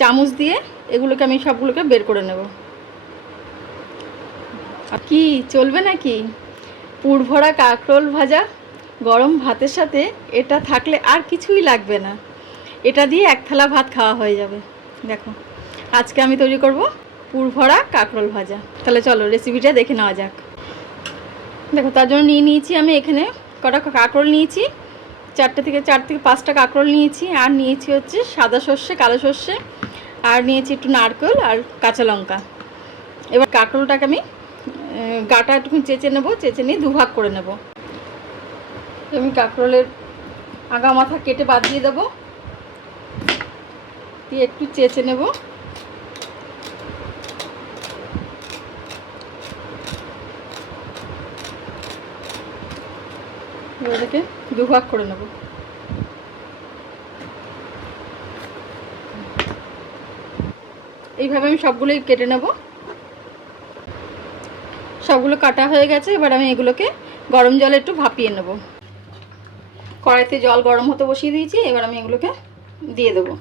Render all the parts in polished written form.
চামচ দিয়ে এগুলোকে আমি সবগুলোকে বের করে নেব। কি চলবে নাকি? পুর ভরা কাঁকরোল ভাজা গরম ভাতের সাথে এটা থাকলে আর কিছুই লাগবে না। এটা দিয়ে এক থালা ভাত খাওয়া হয়ে যাবে। দেখো, আজকে আমি তৈরি করব পুর ভরা কাঁকরোল ভাজা। তাহলে চলো রেসিপিটা দেখে নেওয়া যাক। দেখো, তার জন্য নিয়ে নিয়েছি আমি এখানে কটা কাঁকরোল নিয়েছি, 4 থেকে 5টা কাঁকরোল নিয়েছি। আর নিয়েছি হচ্ছে সাদা সর্ষে, কালো সর্ষে, আর নিয়েছি একটু নারকেল আর কাঁচা লঙ্কা। এবার কাঁকরোলটাকে আমি গাটা একটু চেঁচে নেব, চেঁচে নিয়ে দুভাগ করে নেব। আমি কাঁকরোলের আগা মাথা কেটে বাদ দিয়ে দেবো, দিয়ে একটু চেঁচে নেব। এবার এটাকে দুভাগ করে নেব। এইভাবে আমি সবগুলোই কেটে নেব। সবগুলো কাটা হয়ে গেছে। এবার আমি এগুলোকে গরম জলে একটু ভাপিয়ে নেব। কড়াইতে জল গরম হতে বসিয়ে দিয়েছি। এবার আমি এগুলোকে দিয়ে দেবো।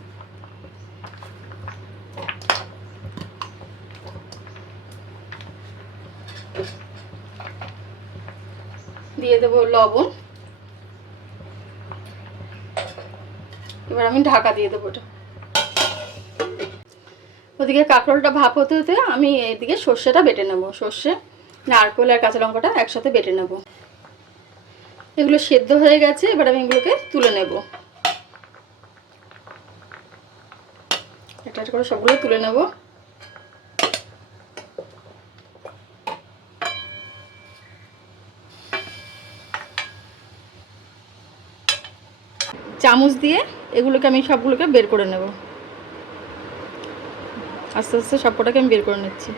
দিয়ে দেবো লবণ। এবার আমি ঢাকা দিয়ে দেবো ওটা। ওদিকে কাঁকরোলটা ভাপ হতে হতে আমি এদিকে সর্ষেটা বেটে নেব। সর্ষে, নারকেল আর কাঁচা লঙ্কাটা একসাথে বেটে নেব। এগুলো সেদ্ধ হয়ে গেছে। এবার আমি এগুলোকে তুলে নেব। একটা একটা করে সবগুলো তুলে নেব। চামচ দিয়ে এগুলোকে আমি সবগুলোকে বের করে নেব। আস্তে আস্তে সবকটাকে আমি বের করে নিচ্ছি।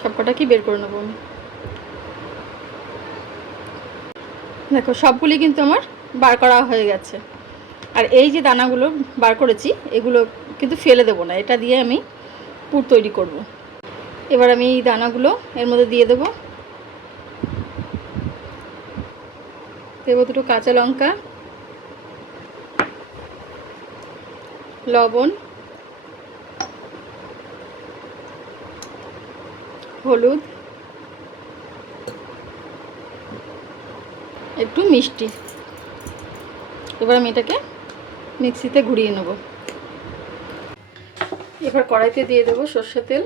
সবকটা কি বের করে নেবো আমি। দেখো, সবগুলি কিন্তু আমার বার করা হয়ে গেছে। আর এই যে দানাগুলো বার করেছি এগুলো কিন্তু ফেলে দেবো না, এটা দিয়ে আমি পুর তৈরি করব। এবার আমি এই দানাগুলো এর মধ্যে দিয়ে দেবো। দুটো কাঁচা লঙ্কা, লবণ, হলুদ, একটু মিষ্টি। এবার আমি এটাকে মিক্সিতে ঘুরিয়ে নেব। এবার কড়াইতে দিয়ে দেবো সর্ষের তেল।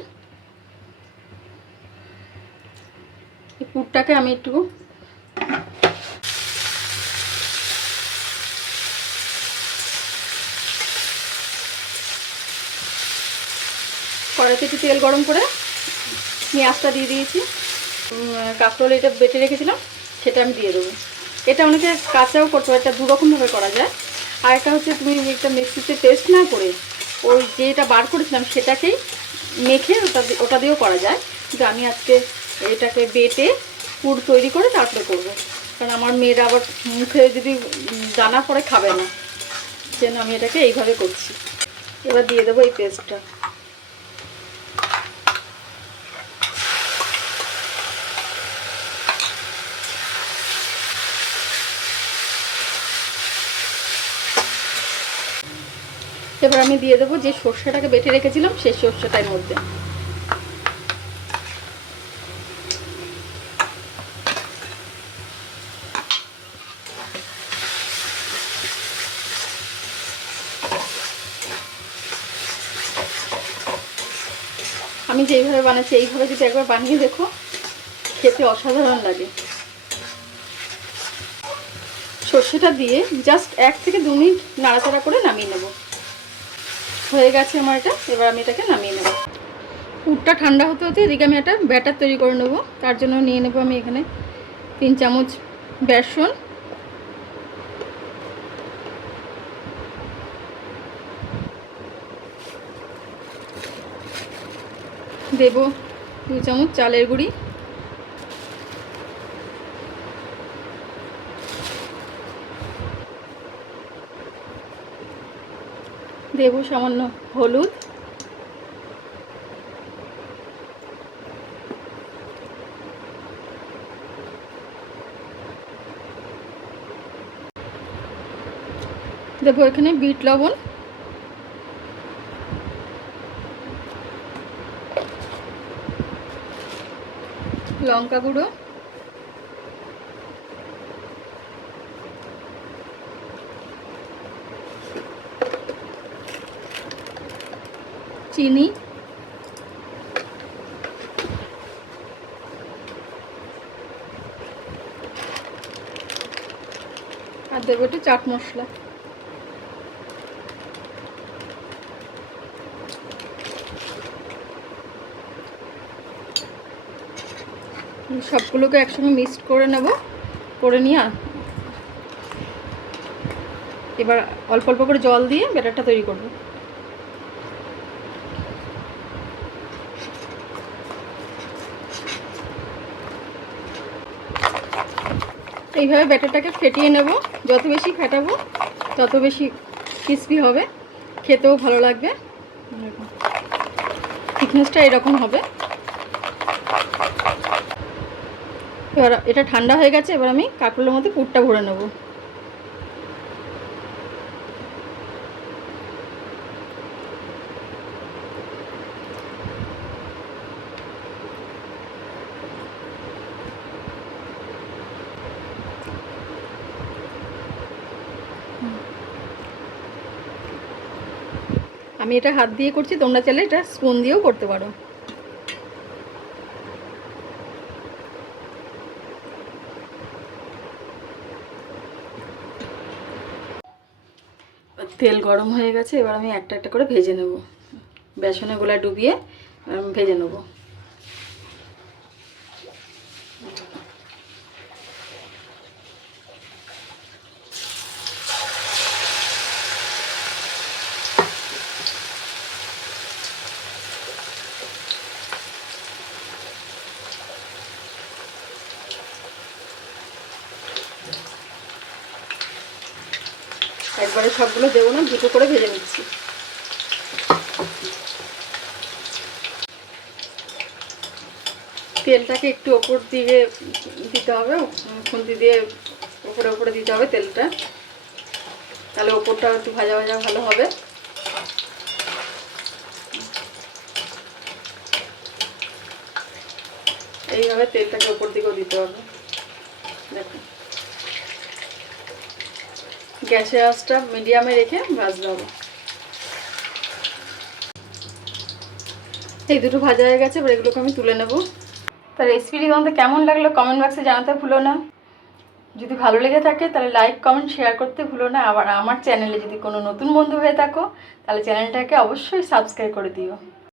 এই পুরটাকে আমি একটু কড়াইতে একটু তেল গরম করে পেঁয়াজটা দিয়ে দিয়েছি। কাঁকরোল এটা বেটে রেখেছিলাম সেটা আমি দিয়ে দেবো। এটা অনেকে কাঁচাও করতে পারে, এটা দুরকমভাবে করা যায়। আর একটা হচ্ছে তুমি একটা মিক্সিতে পেস্ট না করে ওই যেটা বার করেছিলাম সেটাকেই মেখে ওটা দিয়েও করা যায়। কিন্তু আমি আজকে এটাকে বেটে পুর তৈরি করে তারপরে করবো, কারণ আমার মেয়েরা আবার মুখে যদি দানা পড়ে খাবে না, সেজন্য আমি এটাকে এইভাবে করছি। এবার দিয়ে দেবো এই পেস্টটা। এবার আমি দিয়ে দেবো যে সর্ষেটাকে বেটে রেখেছিলাম সেই সর্ষেটার মধ্যে। আমি যেইভাবে বানাচ্ছি এইভাবে যদি একবার বানিয়ে দেখো, খেতে অসাধারণ লাগে। সর্ষেটা দিয়ে জাস্ট 1 থেকে 2 মিনিট নাড়াচাড়া করে নামিয়ে নেব। হয়ে গেছে আমার এটা। এবার আমি এটাকে নামিয়ে নেব। পুরটা ঠান্ডা হতে হতে এদিকে আমি একটা ব্যাটার তৈরি করে নেব। তার জন্য নিয়ে নেব আমি এখানে 3 চামচ বেসন, দেব 2 চামচ চালের গুঁড়ি, দেব সামান্য হলুদ, দেবো এখানে বিট লবণ, লঙ্কা গুঁড়ো, চিনি, আর দেবো একটু চাট মশলা। সবগুলোকে একসঙ্গে মিক্সড করে নেব, করে নিয়ে এবার অল্প অল্প করে জল দিয়ে ব্যাটারটা তৈরি করব। এইভাবে ব্যাটারটাকে ফেটিয়ে নেব, যত বেশি ফেটাবো তত বেশি ক্রিস্পি হবে, খেতেও ভালো লাগবে। থিকনেসটা এরকম হবে। এবার এটা ঠান্ডা হয়ে গেছে, এবার আমি কাঁকরোলের মধ্যে পুরটা ভরে নেব। আমি এটা হাত দিয়ে করছি, তোমরা চাইলে এটা স্পুন দিয়েও করতে পারো। তেল গরম হয়ে গেছে, এবার আমি একটা একটা করে ভেজে নেব। বেসনের গোলা ডুবিয়ে ভেজে নেব। একবারে সবগুলো দেবো না, দুটো করে ভেজে নিচ্ছি। তেলটাকে একটু ওপর দিয়ে দিতে হবে, খুন্তি দিয়ে ওপরে ওপরে দিতে হবে তেলটা, তাহলে ওপরটা একটু ভাজা ভাজা ভালো হবে। এইভাবে তেলটাকে ওপর দিকেও দিতে হবে। দেখুন, গ্যাসের আঁচটা মিডিয়ামে রেখে ভাজতে হবে। এই দুটো ভাজা হয়ে গেছে, এবার এগুলোকে আমি তুলে নেব। তার রেসিপিটি তোমাদের কেমন লাগলো কমেন্ট বক্সে জানাতে ভুলো না। যদি ভালো লেগে থাকে তাহলে লাইক কমেন্ট শেয়ার করতে ভুলো না। আবার আমার চ্যানেলে যদি কোনো নতুন বন্ধু হয়ে থাকো তাহলে চ্যানেলটাকে অবশ্যই সাবস্ক্রাইব করে দিও।